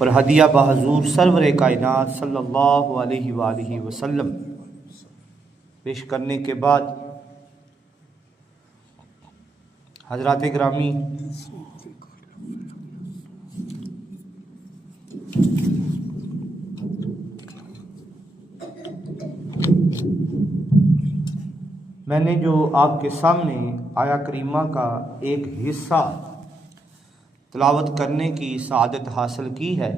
اور ہدیہ بحضور سرور کائنات صلی اللہ علیہ وآلہ وسلم پیش کرنے کے بعد حضرات گرامی، میں نے جو آپ کے سامنے آیا کریمہ کا ایک حصہ تلاوت کرنے کی سعادت حاصل کی ہے،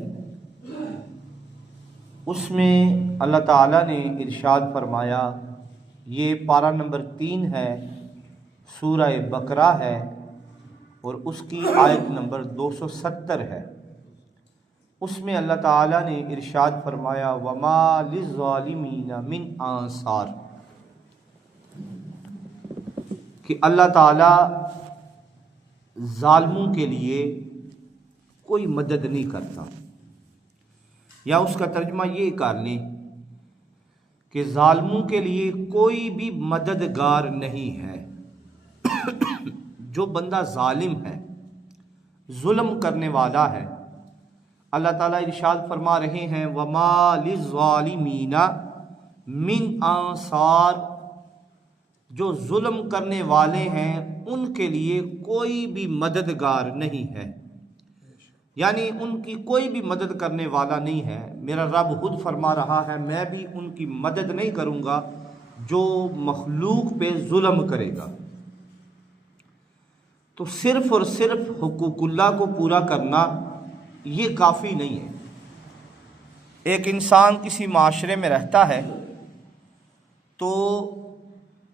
اس میں اللہ تعالیٰ نے ارشاد فرمایا، یہ پارہ نمبر 3 ہے، سورہ بقرہ ہے اور اس کی آیت نمبر 270 ہے۔ اس میں اللہ تعالیٰ نے ارشاد فرمایا، وَمَا لِلظَّالِمِينَ مِنْ أَنصَارٍ، کہ اللہ تعالیٰ ظالموں کے لیے کوئی مدد نہیں کرتا، یا اس کا ترجمہ یہ کر لیں کہ ظالموں کے لیے کوئی بھی مددگار نہیں ہے۔ جو بندہ ظالم ہے، ظلم کرنے والا ہے، اللہ تعالیٰ ارشاد فرما رہے ہیں، وَمَا لِلظَّالِمِينَ مِنْ أَنصَارٍ، جو ظلم کرنے والے ہیں ان کے لیے کوئی بھی مددگار نہیں ہے، یعنی ان کی کوئی بھی مدد کرنے والا نہیں ہے۔ میرا رب خود فرما رہا ہے، میں بھی ان کی مدد نہیں کروں گا جو مخلوق پہ ظلم کرے گا۔ تو صرف اور صرف حقوق اللہ کو پورا کرنا یہ کافی نہیں ہے۔ ایک انسان کسی معاشرے میں رہتا ہے تو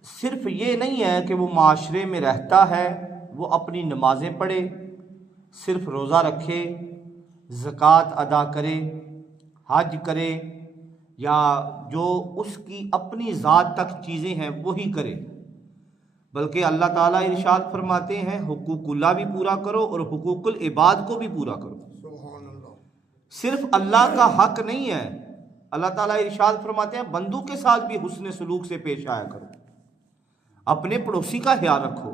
صرف یہ نہیں ہے کہ وہ معاشرے میں رہتا ہے، وہ اپنی نمازیں پڑھے، صرف روزہ رکھے، زکوٰۃ ادا کرے، حج کرے، یا جو اس کی اپنی ذات تک چیزیں ہیں وہی کرے، بلکہ اللہ تعالیٰ ارشاد فرماتے ہیں حقوق اللہ بھی پورا کرو اور حقوق العباد کو بھی پورا کرو۔ صرف اللہ کا حق نہیں ہے، اللہ تعالیٰ ارشاد فرماتے ہیں بندوں کے ساتھ بھی حسن سلوک سے پیش آیا کرو، اپنے پڑوسی کا خیال رکھو،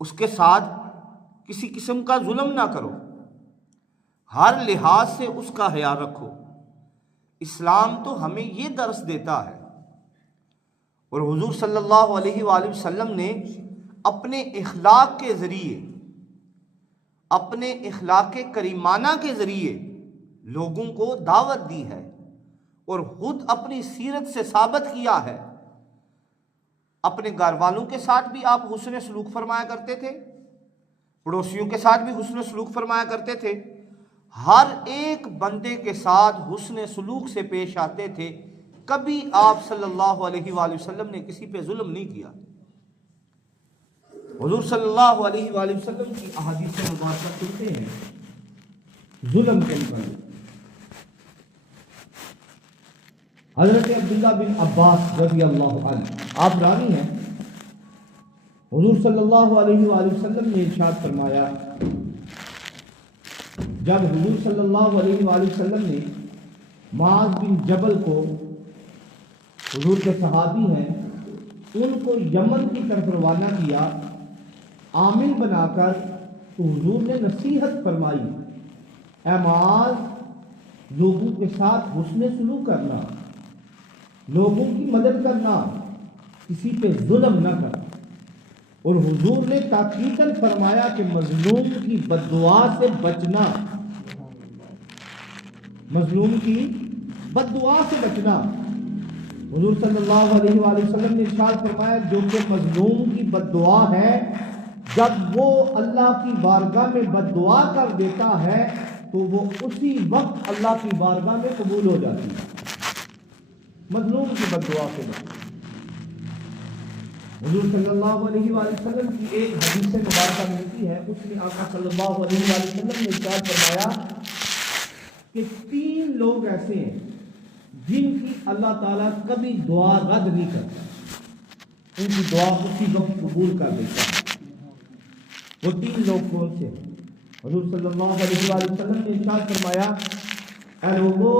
اس کے ساتھ کسی قسم کا ظلم نہ کرو، ہر لحاظ سے اس کا خیال رکھو۔ اسلام تو ہمیں یہ درس دیتا ہے، اور حضور صلی اللہ علیہ وآلہ وسلم نے اپنے اخلاق کے ذریعے، اپنے اخلاق کریمانہ کے ذریعے لوگوں کو دعوت دی ہے، اور خود اپنی سیرت سے ثابت کیا ہے۔ اپنے گھر والوں کے ساتھ بھی آپ حسن سلوک فرمایا کرتے تھے، پڑوسیوں کے ساتھ بھی حسن سلوک فرمایا کرتے تھے، ہر ایک بندے کے ساتھ حسن سلوک سے پیش آتے تھے۔ کبھی آپ صلی اللہ علیہ وآلہ وسلم نے کسی پہ ظلم نہیں کیا۔ حضور صلی اللہ علیہ وآلہ وسلم کی احادیث مبارکہ سنتے ہیں ظلم کے اوپر۔ حضرت عبداللہ بن عباس رضی اللہ عنہ، آپ راوی ہیں، حضور صلی اللہ علیہ وآلہ وسلم نے ارشاد فرمایا، جب حضور صلی اللہ علیہ وآلہ وسلم نے معاذ بن جبل کو، حضور کے صحابی ہیں، ان کو یمن کی طرف روانہ کیا عامل بنا کر، تو حضور نے نصیحت فرمائی، اے معاذ، لوگوں کے ساتھ حسن سلوک کرنا، لوگوں کی مدد کرنا، کسی پہ ظلم نہ کرنا۔ اور حضور نے تاکیداً فرمایا کہ مظلوم کی بددعا سے بچنا، مظلوم کی بددعا سے بچنا۔ حضور صلی اللہ علیہ وآلہ وسلم نے ارشاد فرمایا، جو کہ مظلوم کی بددعا ہے، جب وہ اللہ کی بارگاہ میں بددعا کر دیتا ہے تو وہ اسی وقت اللہ کی بارگاہ میں قبول ہو جاتی ہے۔ مظلوم کی بددعا سے بچنا۔ حضور صلی اللہ علیہ وآلہ وسلم کی ایک حدیث مبارکہ ملتی ہے، اس میں آقا صلی اللہ علیہ وآلہ وسلم نے ارشاد فرمایا کہ 3 لوگ ایسے ہیں جن کی اللہ تعالیٰ کبھی دعا رد نہیں کرتا، ان کی دعا اسی وقت قبول کر دیتا ہے۔ وہ 3 لوگ کون سے ہیں؟ حضور صلی اللہ علیہ وآلہ وسلم نے ارشاد فرمایا، اے لوگوں،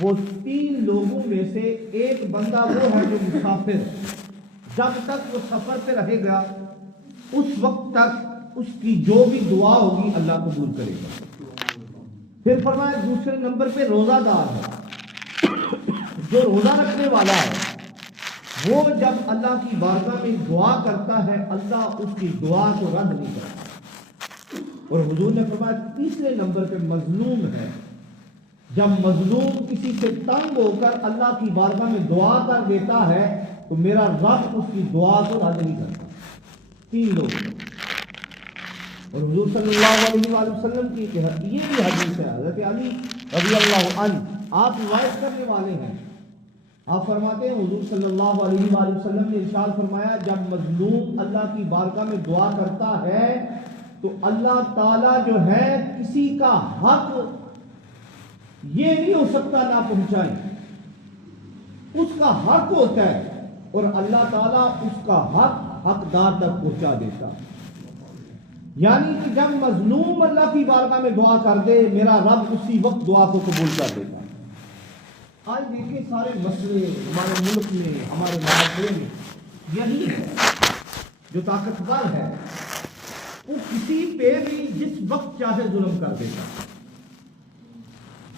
وہ 3 لوگوں میں سے ایک بندہ وہ ہے جو مسافر، جب تک وہ سفر پہ رہے گا اس وقت تک اس کی جو بھی دعا ہوگی اللہ قبول کرے گا۔ پھر فرمایا دوسرے نمبر پہ روزہ دار ہے، جو روزہ رکھنے والا ہے وہ جب اللہ کی بارگاہ میں دعا کرتا ہے اللہ اس کی دعا کو رد نہیں کرتا۔ اور حضور نے فرمایا تیسرے نمبر پہ مظلوم ہے، جب مظلوم کسی سے تنگ ہو کر اللہ کی بارگاہ میں دعا کر دیتا ہے تو میرا رب اس کی دعا کو رد نہیں کرتا۔ تین لوگ، اور حضور صلی اللہ علیہ وآلہ وسلم کی یہ بھی حدیث ہے، حضرت علی رضی اللہ عنہ آپ روایت کرنے والے ہیں، آپ فرماتے ہیں حضور صلی اللہ علیہ وآلہ وسلم نے ارشاد فرمایا جب مظلوم اللہ کی بارگاہ میں دعا کرتا ہے تو اللہ تعالیٰ جو ہے کسی کا حق یہ نہیں ہو سکتا نہ پہنچائے، اس کا حق ہوتا ہے اور اللہ تعالیٰ اس کا حق حقدار تک پہنچا دیتا۔ یعنی کہ جب مظلوم اللہ کی بارگاہ میں دعا کر دے میرا رب اسی وقت دعا کو قبول کر دیتا۔ آج دیکھیں سارے مسئلے ہمارے ملک میں ہمارے معاشرے میں یہی ہے، جو طاقتور ہے وہ کسی پہ بھی جس وقت چاہے ظلم کر دیتا،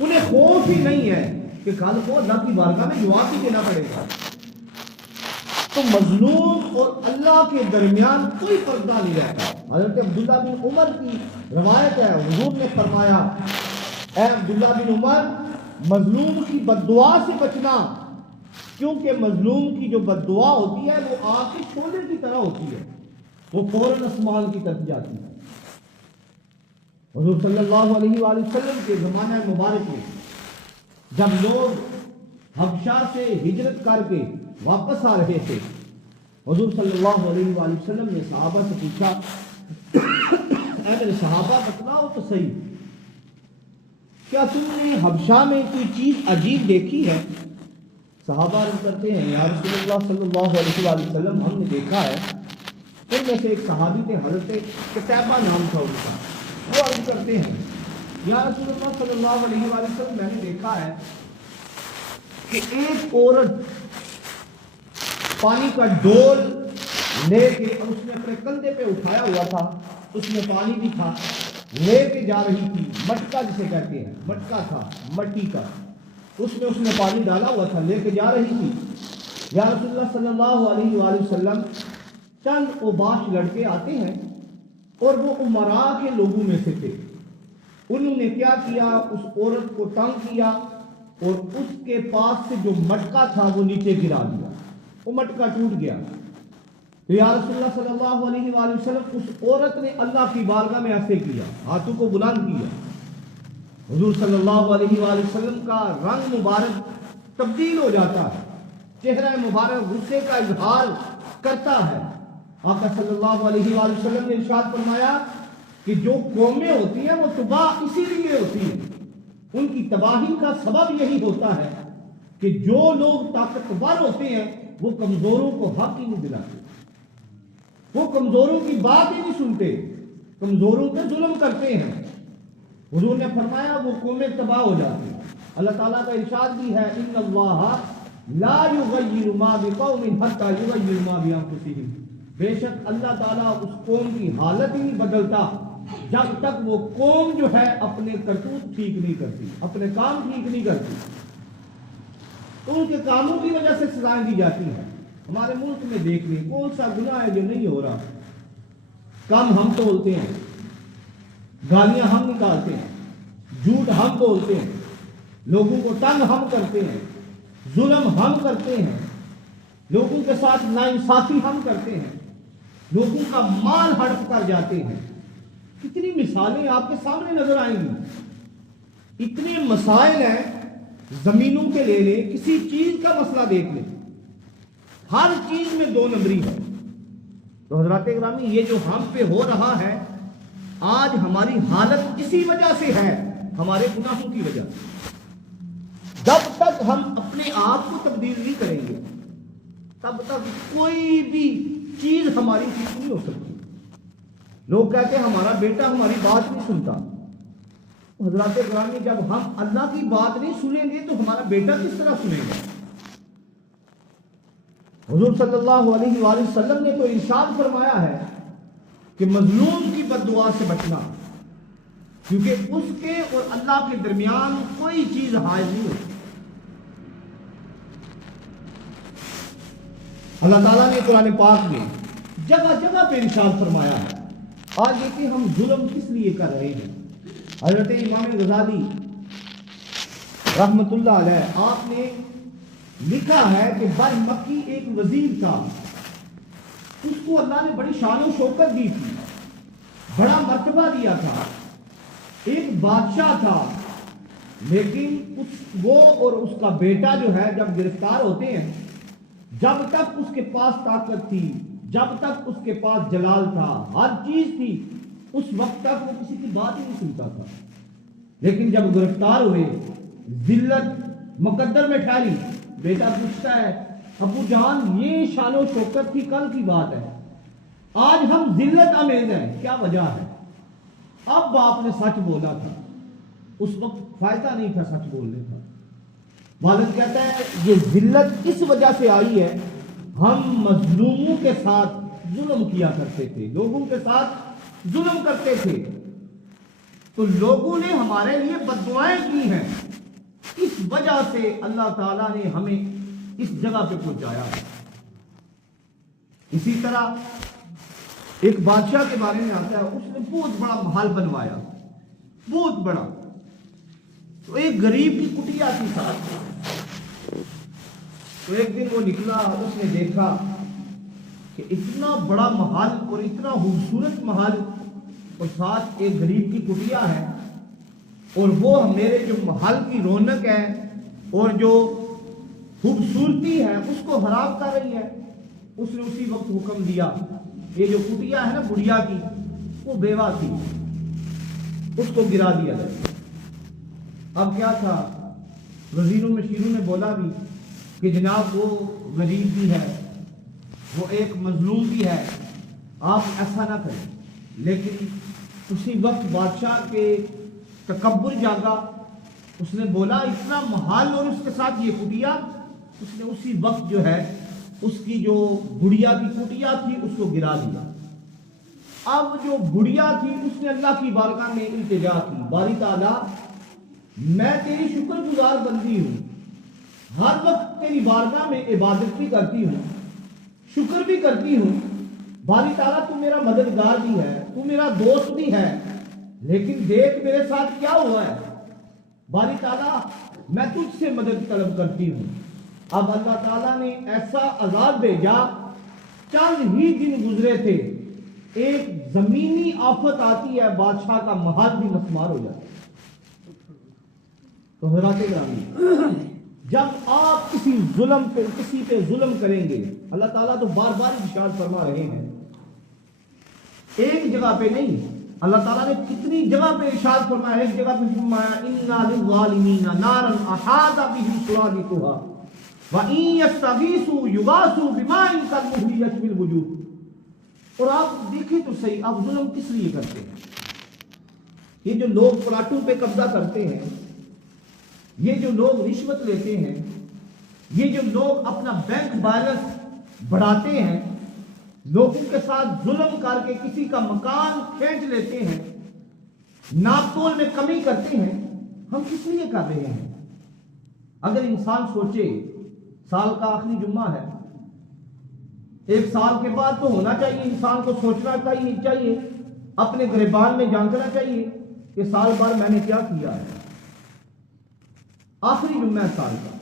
انہیں خوف ہی نہیں ہے کہ کل کو اللہ کی بارگاہ میں جواب بھی دینا پڑے گا۔ تو مظلوم اور اللہ کے درمیان کوئی پردہ نہیں رہتا۔ حضرت عبداللہ بن عمر کی روایت ہے، حضور نے فرمایا اے عبداللہ بن عمر مظلوم کی بددعا سے بچنا، کیونکہ مظلوم کی جو بددعا ہوتی ہے وہ آگ کے شعلے کی طرح ہوتی ہے، وہ فوراً آسمان کی طرف جاتی ہے۔ حضور صلی اللہ علیہ وآلہ وسلم کے زمانہ مبارک میں جب لوگ حبشہ سے ہجرت کر کے واپس آ رہے تھے، حضور صلی اللہ علیہ وآلہ وسلم نے صحابہ سے پوچھا اے میرے صحابہ بتلاؤ تو صحیح، کیا تم نے حبشہ میں کوئی چیز عجیب دیکھی ہے؟ صحابہ عرض کرتے ہیں یا رسول اللہ صلی اللہ علیہ وآلہ وسلم ہم نے دیکھا ہے۔ پھر میں سے ایک صحابی تھے حضرت قتیبہ نام تھا ان کا، وہ عرض کرتے ہیں یا رسول اللہ صلی اللہ علیہ وآلہ وسلم میں نے دیکھا ہے کہ ایک عورت پانی کا ڈول لے کے اور اس نے اپنے کندھے پہ اٹھایا ہوا تھا، اس میں پانی بھی تھا، لے کے جا رہی تھی، مٹکا جسے کہتے ہیں، مٹکا تھا مٹی کا، اس میں پانی ڈالا ہوا تھا، لے کے جا رہی تھی۔ یا رسول اللہ صلی اللہ علیہ وآلہ وسلم چند اوباش لڑکے آتے ہیں اور وہ امراء کے لوگوں میں سے تھے، انہوں نے کیا کیا اس عورت کو تنگ کیا اور اس کے پاس سے جو مٹکا تھا وہ نیچے گرا دیا، وہ مٹکا ٹوٹ گیا۔ تو یا رسول اللہ صلی اللہ علیہ وآلہ وسلم اس عورت نے اللہ کی بارگاہ میں ایسے کیا، ہاتھوں کو بلند کیا، حضور صلی اللہ علیہ وآلہ وسلم کا رنگ مبارک تبدیل ہو جاتا ہے، چہرہ مبارک غصے کا اظہار کرتا ہے۔ آقا صلی اللہ علیہ وآلہ وسلم نے ارشاد فرمایا کہ جو قومیں ہوتی ہیں وہ تباہ اسی لیے ہوتی ہیں، ان کی تباہی کا سبب یہی ہوتا ہے کہ جو لوگ طاقتور ہوتے ہیں وہ کمزوروں کو حق ہی نہیں دلاتے، وہ کمزوروں کی بات ہی نہیں سنتے، کمزوروں پہ ظلم کرتے ہیں۔ حضور نے فرمایا وہ قومیں تباہ ہو جاتی ہیں۔ اللہ تعالیٰ کا ارشاد بھی ہے ان اللہ لا یغیر ما بقوم حتی یغیروا ما بانفسہم، بے شک اللہ تعالیٰ اس قوم کی حالت ہی نہیں بدلتا جب تک وہ قوم جو ہے اپنے کرتوت ٹھیک نہیں کرتی، اپنے کام ٹھیک نہیں کرتی، تو ان کے کاموں کی وجہ سے سزائیں دی جاتی ہیں۔ ہمارے ملک میں دیکھ لیں کون سا گناہ ہے جو نہیں ہو رہا، کم ہم تولتے ہیں، گالیاں ہم نکالتے ہیں، جھوٹ ہم بولتے ہیں، لوگوں کو تنگ ہم کرتے ہیں، ظلم ہم کرتے ہیں، لوگوں کے ساتھ ناانصافی ہم کرتے ہیں، لوگوں کا مال ہڑپ کر جاتے ہیں۔ کتنی مثالیں آپ کے سامنے نظر آئیں گی، اتنے مسائل ہیں، زمینوں کے لے لیں، کسی چیز کا مسئلہ دیکھ لیں، ہر چیز میں دو نمبری ہے۔ تو حضرات گرامی یہ جو ہم پہ ہو رہا ہے آج ہماری حالت اسی وجہ سے ہے، ہمارے گناہوں کی وجہ سے۔ جب تک ہم اپنے آپ کو تبدیل نہیں کریں گے تب تک کوئی بھی چیز ہماری ٹھیک نہیں ہو سکتی۔ لوگ کہتے ہیں ہمارا بیٹا ہماری بات نہیں سنتا، حضرات گرامی جب ہم اللہ کی بات نہیں سنیں گے تو ہمارا بیٹا کس طرح سنے گا؟ حضور صلی اللہ علیہ وآلہ وسلم نے تو ارشاد فرمایا ہے کہ مظلوم کی بددعا سے بچنا، کیونکہ اس کے اور اللہ کے درمیان کوئی چیز حائل نہیں ہوتی۔ اللہ تعالیٰ نے قرآن پاک میں جگہ جگہ پہ ارشاد فرمایا ہے۔ آج دیکھیں ہم ظلم کس لیے کر رہے ہیں۔ حضرت امام غزالی رحمت اللہ علیہ آپ نے لکھا ہے کہ بر مکی ایک وزیر تھا، اس کو اللہ نے بڑی شان و شوکت دی تھی، بڑا مرتبہ دیا تھا، ایک بادشاہ تھا، لیکن وہ اور اس کا بیٹا جو ہے جب گرفتار ہوتے ہیں، جب تک اس کے پاس طاقت تھی، جب تک اس کے پاس جلال تھا، ہر چیز تھی، اس وقت تک وہ کسی کی بات ہی نہیں سنتا تھا، لیکن جب گرفتار ہوئے، ذلت مقدر میں ٹھہری، بیٹا پوچھتا ہے ابو جان یہ شان و شوکت تھی، کل کی بات ہے، آج ہم ذلت آمیز ہیں، کیا وجہ ہے؟ اب باپ نے سچ بولا تھا، اس وقت فائدہ نہیں تھا سچ بولنے کا۔ والد کہتا ہے یہ ذلت اس وجہ سے آئی ہے، ہم مظلوموں کے ساتھ ظلم کیا کرتے تھے، لوگوں کے ساتھ ظلم کرتے تھے، تو لوگوں نے ہمارے لیے بد دعائیں کی ہیں، اس وجہ سے اللہ تعالیٰ نے ہمیں اس جگہ پہ پہنچایا۔ اسی طرح ایک بادشاہ کے بارے میں آتا ہے، اس نے بہت بڑا محل بنوایا، بہت بڑا، تو ایک غریب کی کٹیا تھی ساتھ، تو ایک دن وہ نکلا، اس نے دیکھا کہ اتنا بڑا محل اور اتنا خوبصورت محل اور ساتھ ایک غریب کی کٹیا ہے، اور وہ میرے جو محل کی رونق ہے اور جو خوبصورتی ہے اس کو خراب کر رہی ہے۔ اس نے اسی وقت حکم دیا، یہ جو کٹیا ہے نا بڑھیا کی، وہ بیوہ تھی، اس کو گرا دیا جائے۔ اب کیا تھا، وزیروں مشیروں نے بولا بھی کہ جناب وہ غریب بھی ہے، وہ ایک مظلوم بھی ہے، آپ ایسا نہ کریں، لیکن اسی وقت بادشاہ کے تکبر جاگا، اس نے بولا اتنا محل اور اس کے ساتھ یہ کٹیا، اس نے اسی وقت جو ہے اس کی جو گڑیا کی کٹیا تھی اس کو گرا دیا۔ اب جو گڑیا تھی اس نے اللہ کی بارگاہ میں التجا کی، باری تعالیٰ میں تیری شکر گزار بندی ہوں، ہر وقت تیری بارگاہ میں عبادت بھی کرتی ہوں، شکر بھی کرتی ہوں، باری تعالیٰ تو میرا مددگار بھی ہے، تو میرا دوست بھی ہے، لیکن دیکھ میرے ساتھ کیا ہوا ہے، باری تعالیٰ میں تجھ سے مدد طلب کرتی ہوں۔ اب اللہ تعالیٰ نے ایسا عذاب بھیجا، چند ہی دن گزرے تھے، ایک زمینی آفت آتی ہے، بادشاہ کا محل بھی مسمار ہو جاتا ہے۔ تو حضرات گرامی، جب آپ کسی پہ ظلم کریں گے، اللہ تعالیٰ تو بار بار ارشاد فرما رہے ہیں، ایک جگہ پہ نہیں، اللہ تعالیٰ نے کتنی جگہ پہ ارشاد فرمایا، ایک جگہ پہ فرمایا اِنَّا لِلظَّالِمِينَ نَارًا أَحَاطَ بِهِمْ سُرَادِقُهَا وَإِن يَسْتَغِيثُوا يُغَاثُوا بِمَاءٍ كَالْمُهْلِ يَشْوِي الْوُجُوهَ۔ اور آپ دیکھیں تو صحیح، آپ ظلم کس لیے کرتے ہیں؟ یہ جو لوگ پلاٹوں پہ قبضہ کرتے ہیں، یہ جو لوگ رشوت لیتے ہیں، یہ جو لوگ اپنا بینک بیلنس بڑھاتے ہیں، لوگوں کے ساتھ ظلم کر کے کسی کا مکان کھینچ لیتے ہیں، ناپ تول میں کمی کرتے ہیں، ہم کس لیے کر رہے ہیں؟ اگر انسان سوچے، سال کا آخری جمعہ ہے، ایک سال کے بعد تو ہونا چاہیے، انسان کو سوچنا چاہیے، اپنے گریبان میں جھانکنا چاہیے کہ سال بھر میں نے کیا کیا ہے، آخری جمعہ ہے سال کا،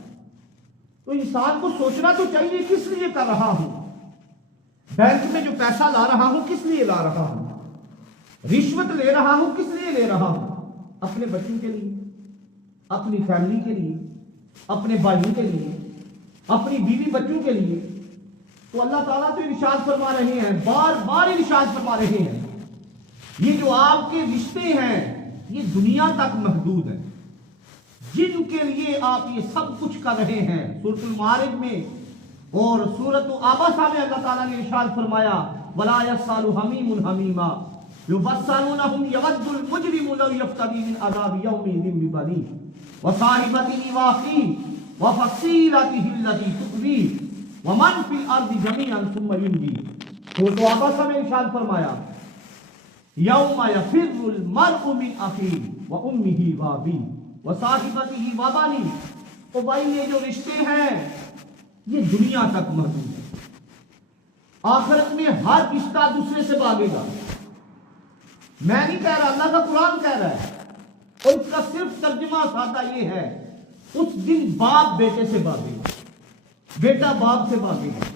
تو انسان کو سوچنا تو چاہیے کس لیے کر رہا ہوں، بینک میں جو پیسہ لا رہا ہوں کس لیے لا رہا ہوں، رشوت لے رہا ہوں کس لیے لے رہا ہوں، اپنے بچوں کے لیے، اپنی فیملی کے لیے، اپنے بھائیوں کے لیے، اپنی بیوی بچوں کے لیے۔ تو اللہ تعالیٰ تو ارشاد فرما رہے ہیں، بار بار ارشاد فرما رہے ہیں، یہ جو آپ کے رشتے ہیں یہ دنیا تک محدود ہیں، جن کے لیے آپ یہ سب کچھ کر رہے ہیں۔ سورۃ المعارج میں اور سورۃ عبسہ میں اللہ تعالیٰ نے ارشاد فرمایا، وَلَا يَسْأَلُ حَمِيمٌ حَمِيمًا يُبَصَّرُونَهُمْ يَوَدُّ الْمُجْرِمُ لَوْ يَفْتَدِي مِنْ عَذَابِ يَوْمِئِذٍ بِبَنِيهِ وَصَاحِبَتِهِ وَأَخِيهِ وَفَصِيلَتِهِ الَّتِي تُؤْوِيهِ وَمَنْ فِي الْأَرْضِ جَمِيعًا ثُمَّ يُنْجِيهِ۔ سورۃ عبسہ میں ارشاد فرمایا یوم یفر المرء من اخیہ و امہ و ابیہ و صاحبتہ و بنیہ. تو بھائی یہ جو رشتے ہیں یہ دنیا تک محدود ہے. آخرت میں ہر رشتہ دوسرے سے بھاگے گا. میں نہیں کہہ رہا، اللہ کا قرآن کہہ رہا ہے. اور اس کا صرف ترجمہ سادہ یہ ہے، اس دن باپ بیٹے سے بھاگے گا، بیٹا باپ سے بھاگے گا،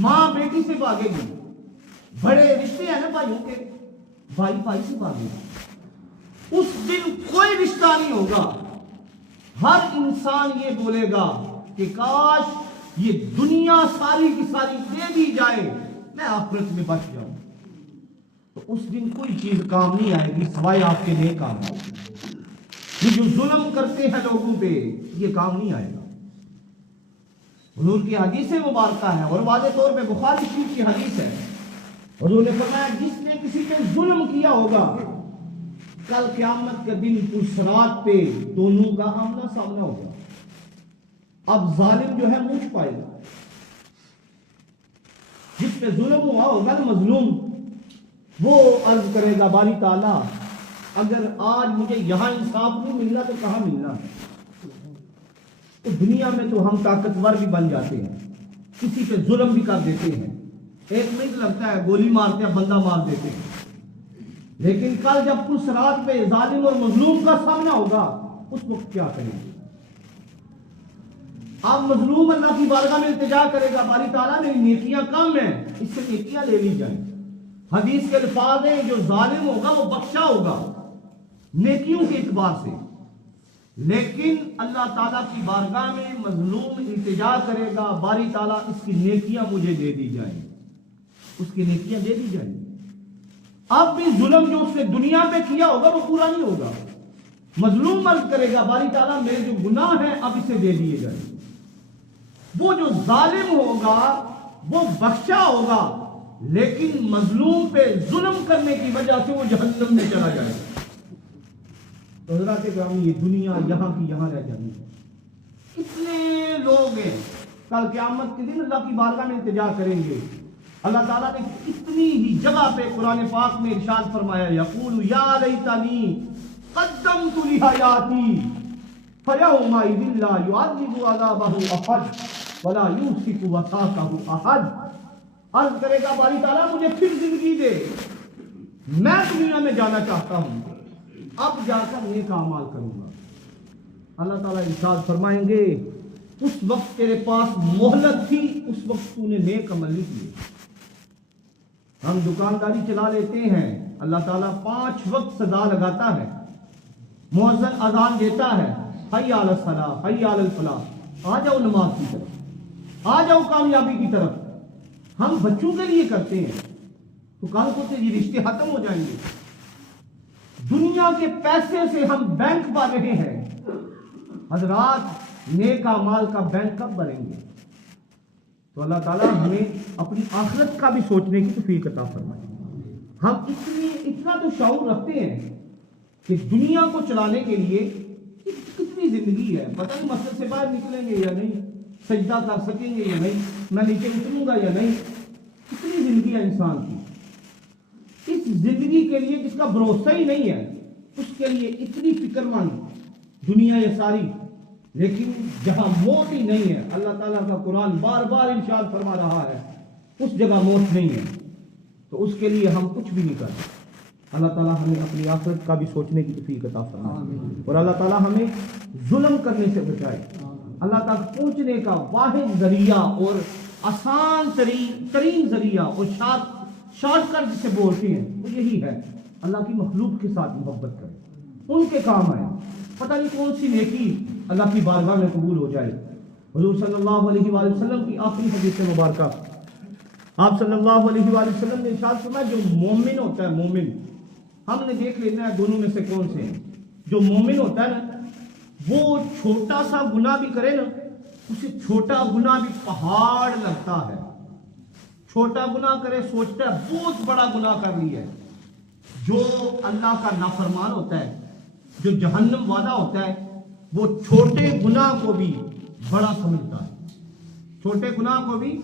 ماں بیٹی سے بھاگے گی. بڑے رشتے ہیں نا بھائیوں کے، بھائی بھائی سے بھاگے گا. اس دن کوئی رشتہ نہیں ہوگا. ہر انسان یہ بولے گا کہ کاش یہ دنیا ساری کی ساری دے دی جائے، میں آخرت میں بچ جاؤں. تو اس دن کوئی چیز کام نہیں آئے گی سوائے آپ کے نیک کام آئے گی. یہ جو ظلم کرتے ہیں لوگوں پہ یہ کام نہیں آئے گا. حضور کی حدیث مبارکہ ہے اور واضح طور پہ بخاری شریف کی حدیث ہے. حضور نے فرمایا جس نے کسی پہ ظلم کیا ہوگا کل قیامت کے دن پرصراط پہ دونوں کا آمنا سامنا ہوگا. اب ظالم جو ہے منہ چھپائے گا. جس پہ ظلم ہوا ہوگا نا مظلوم، وہ عرض کرے گا باری تعالیٰ اگر آج مجھے یہاں انصاف نہیں ملنا تو کہاں ملنا ہے. تو دنیا میں تو ہم طاقتور بھی بن جاتے ہیں، کسی پہ ظلم بھی کر دیتے ہیں. ایک منٹ لگتا ہے، گولی مارتے ہیں، بندہ مار دیتے ہیں. لیکن کل جب پرصراط پہ ظالم اور مظلوم کا سامنا ہوگا اس وقت کیا کریں گے؟ اب مظلوم اللہ کی بارگاہ میں التجا کرے گا باری تعالیٰ میری نیکیاں کم ہیں، اس سے نیکیاں لے لی جائیں. حدیث کے الفاظ ہیں جو ظالم ہوگا وہ بخشا ہوگا نیکیوں کے اعتبار سے. لیکن اللہ تعالیٰ کی بارگاہ میں مظلوم التجا کرے گا باری تعالیٰ اس کی نیکیاں مجھے دے دی جائیں، اس کی نیکیاں دے دی جائیں. اب بھی ظلم جو اس نے دنیا پہ کیا ہوگا وہ پورا نہیں ہوگا. مظلوم عرض کرے گا باری تعالیٰ میرے جو گناہ ہیں اب اسے دے دیے جائیں. وہ جو ظالم ہوگا وہ بخشا ہوگا لیکن مظلوم پہ ظلم کرنے کی وجہ سے وہ جہنم میں چلا جائے گا. تو حضرات گرامی یہ دنیا یہاں کی یہاں رہ جانی ہے. کتنے لوگ ہیں کل قیامت کے دن اللہ کی بارگاہ میں التجا کریں گے. اللہ تعالیٰ نے کتنی ہی جگہ پہ قرآن پاک میں ارشاد فرمایا یقول یا لیتنی قدمت لحیاتی فیومئذ لا یعذب عذابہ احد ولا یوثق وثاقہ احد. عرض کرے گا باری تعالیٰ مجھے پھر زندگی دے، میں دنیا میں جانا چاہتا ہوں، اب جا کر نیک اعمال کروں گا. اللہ تعالیٰ ارشاد فرمائیں گے اس وقت تیرے پاس مہلت تھی، اس وقت تو نے نیک عمل نہیں کیے. ہم دکانداری چلا لیتے ہیں، اللہ تعالیٰ 5 وقت سزا لگاتا ہے. مؤذن اذان دیتا ہے حی علی الصلاۃ حی علی الفلاح، آ جاؤ نماز کی طرف، آ جاؤ کامیابی کی طرف. ہم بچوں کے لیے کرتے ہیں تو کل کو یہ رشتے ختم ہو جائیں گے. دنیا کے پیسے سے ہم بینک بھر رہے ہیں. حضرات نیک اعمال کا بینک کب بھریں گے؟ تو اللہ تعالیٰ ہمیں اپنی آخرت کا بھی سوچنے کی توفیق عطا فرمائے. ہم اتنا تو شعور رکھتے ہیں کہ دنیا کو چلانے کے لیے کتنی زندگی ہے، پتہ نہیں مسجد سے باہر نکلیں گے یا نہیں، سجدہ کر سکیں گے یا نہیں، میں نیچے اتروں گا یا نہیں. کتنی زندگی ہے انسان کی. اس زندگی کے لیے جس کا بھروسہ ہی نہیں ہے اس کے لیے اتنی فکر مند دنیا یہ ساری. لیکن جہاں موت ہی نہیں ہے، اللہ تعالیٰ کا قرآن بار بار ارشاد فرما رہا ہے اس جگہ موت نہیں ہے، تو اس کے لیے ہم کچھ بھی نہیں کرتے. اللہ تعالیٰ ہمیں اپنی آخرت کا بھی سوچنے کی توفیق عطا فرمائے اور اللہ تعالیٰ ہمیں ظلم کرنے سے بچائے. اللہ تک پہنچنے کا واحد ذریعہ اور آسان ترین ذریعہ اور شارٹ کٹ جسے بولتے ہیں وہ یہی ہے اللہ کی مخلوق کے ساتھ محبت کریں، ان کے کام آئے. پتہ نہیں کون سی نیکی اللہ کی بارگاہ میں قبول ہو جائے. حضور صلی اللہ علیہ وآلہ وسلم کی آخری حدیث مبارکہ، آپ صلی اللہ علیہ وآلہ وسلم نے ارشاد فرمایا جو مومن ہوتا ہے، مومن ہم نے دیکھ لینا ہے دونوں میں سے کون سے ہیں. جو مومن ہوتا ہے نا وہ چھوٹا سا گناہ بھی کرے نا اسے چھوٹا گناہ بھی پہاڑ لگتا ہے. چھوٹا گناہ کرے سوچتا ہے بہت بڑا گناہ کر لیا ہے. جو اللہ کا نافرمان ہوتا ہے، جو جہنم وعدہ ہوتا ہے، وہ چھوٹے گناہ کو بھی بڑا سمجھتا ہے. چھوٹے گناہ کو بھی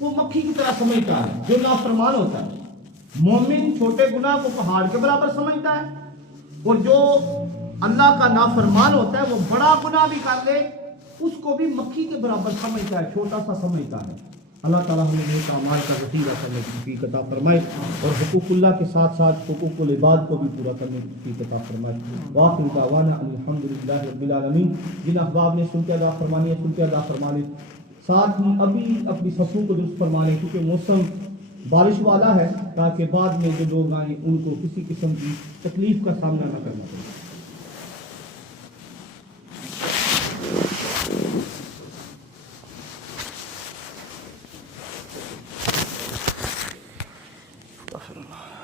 وہ مکھی کی طرح سمجھتا ہے جو نافرمان ہوتا ہے. مومن چھوٹے گناہ کو پہاڑ کے برابر سمجھتا ہے، اور جو اللہ کا نافرمان ہوتا ہے وہ بڑا گناہ بھی کر لے اس کو بھی مکھی کے برابر سمجھتا ہے، چھوٹا سا سمجھتا ہے۔ اللہ تعالیٰ ہمیں نیک اعمال کا وسیلہ کرنے کی توفیق عطا فرمائے، اور حقوق اللہ کے ساتھ ساتھ حقوق العباد کو بھی پورا کرنے کی توفیق عطا فرمائے۔ وآخر دعوانا الحمدللہ رب العالمین۔ جن احباب نے سن کے ادا فرمانی ہے سن کے ادا فرمانے، ساتھ ہی ابھی اپنی صفوں کو درست فرمانے، کیونکہ موسم بارش والا ہے، تاکہ بعد میں جو لوگ آئیں ان کو کسی قسم کی تکلیف کا سامنا نہ کرنا پڑے۔ استغفر اللہ۔